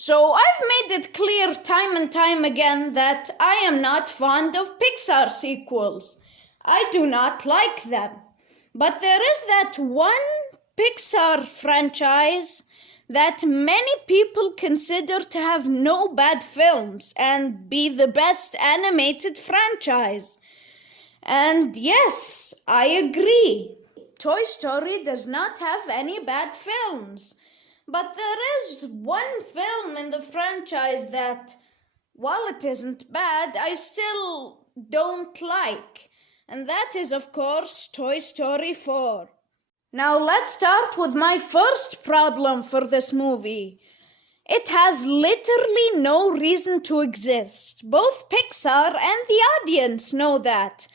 So I've made it clear time and time again that I am not fond of Pixar sequels. I do not like them. But there is that one Pixar franchise that many people consider to have no bad films and be the best animated franchise. And yes, I agree. Toy Story does not have any bad films. But there is one film in the franchise that, while it isn't bad, I still don't like. And that is, of course, Toy Story 4. Now let's start with my first problem for this movie. It has literally no reason to exist. Both Pixar and the audience know that.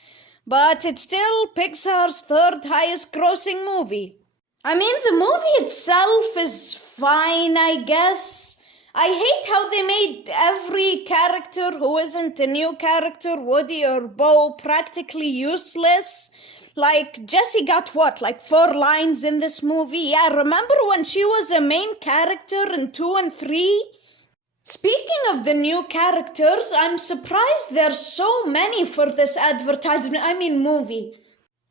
But it's still Pixar's third highest grossing movie. I mean, the movie itself is fine, I guess. I hate how they made every character who isn't a new character, Woody or Bo, practically useless. Like, Jessie got what, like 4 lines in this movie? Yeah, remember when she was a main character in 2 and 3? Speaking of the new characters, I'm surprised there's so many for this movie.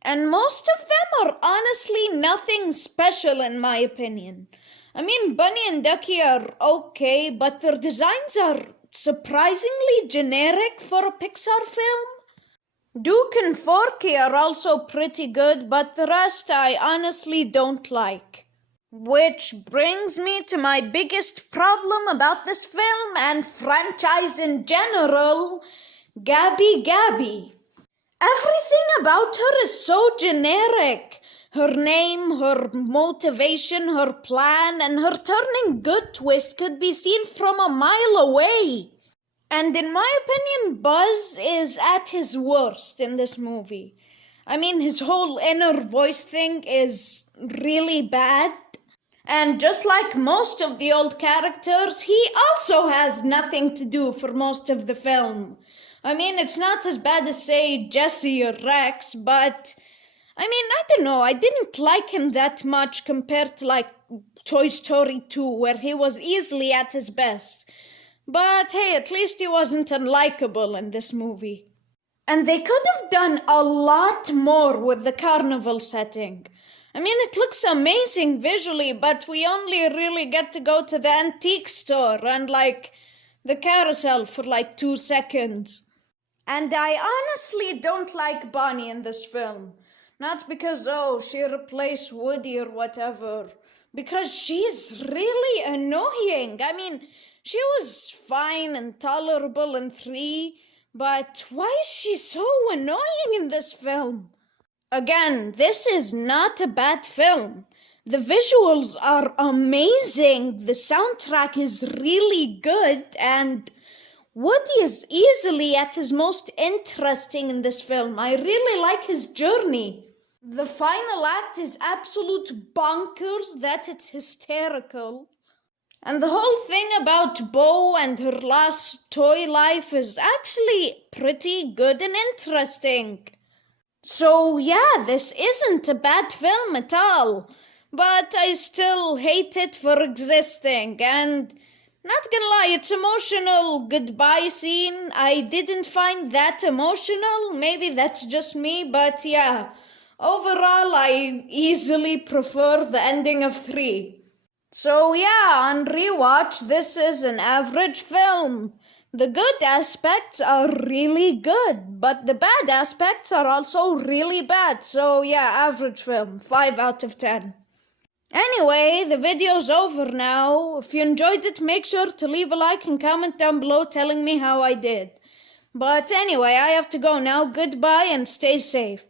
And most of them are honestly nothing special in my opinion. I mean, Bunny and Ducky are okay, but their designs are surprisingly generic for a Pixar film. Duke and Forky are also pretty good, but the rest I honestly don't like. Which brings me to my biggest problem about this film and franchise in general, Gabby Gabby. Everything about her is so generic. Her name, her motivation, her plan, and her turning good twist could be seen from a mile away. And in my opinion, Buzz is at his worst in this movie. I mean, his whole inner voice thing is really bad. And just like most of the old characters, he also has nothing to do for most of the film. I mean, it's not as bad as, say, Jesse or Rex, but I mean, I don't know, I didn't like him that much compared to, like, Toy Story 2, where he was easily at his best. But hey, at least he wasn't unlikable in this movie. And they could have done a lot more with the carnival setting. I mean, it looks amazing visually, but we only really get to go to the antique store and, like, the carousel for like 2 seconds. And I honestly don't like Bonnie in this film. Not because, she replaced Woody or whatever. Because she's really annoying. I mean, she was fine and tolerable in 3, but why is she so annoying in this film? Again, this is not a bad film. The visuals are amazing. The soundtrack is really good, and Woody is easily at his most interesting in this film. I really like his journey. The final act is absolute bonkers that it's hysterical. And the whole thing about Bo and her last toy life is actually pretty good and interesting. So yeah, this isn't a bad film at all. But I still hate it for existing, and not gonna lie, its emotional goodbye scene, I didn't find that emotional. Maybe that's just me, but yeah. Overall, I easily prefer the ending of 3. So yeah, on rewatch, this is an average film. The good aspects are really good, but the bad aspects are also really bad. So yeah, average film, 5 out of 10. Anyway, the video's over now. If you enjoyed it, make sure to leave a like and comment down below telling me how I did. But anyway, I have to go now. Goodbye and stay safe.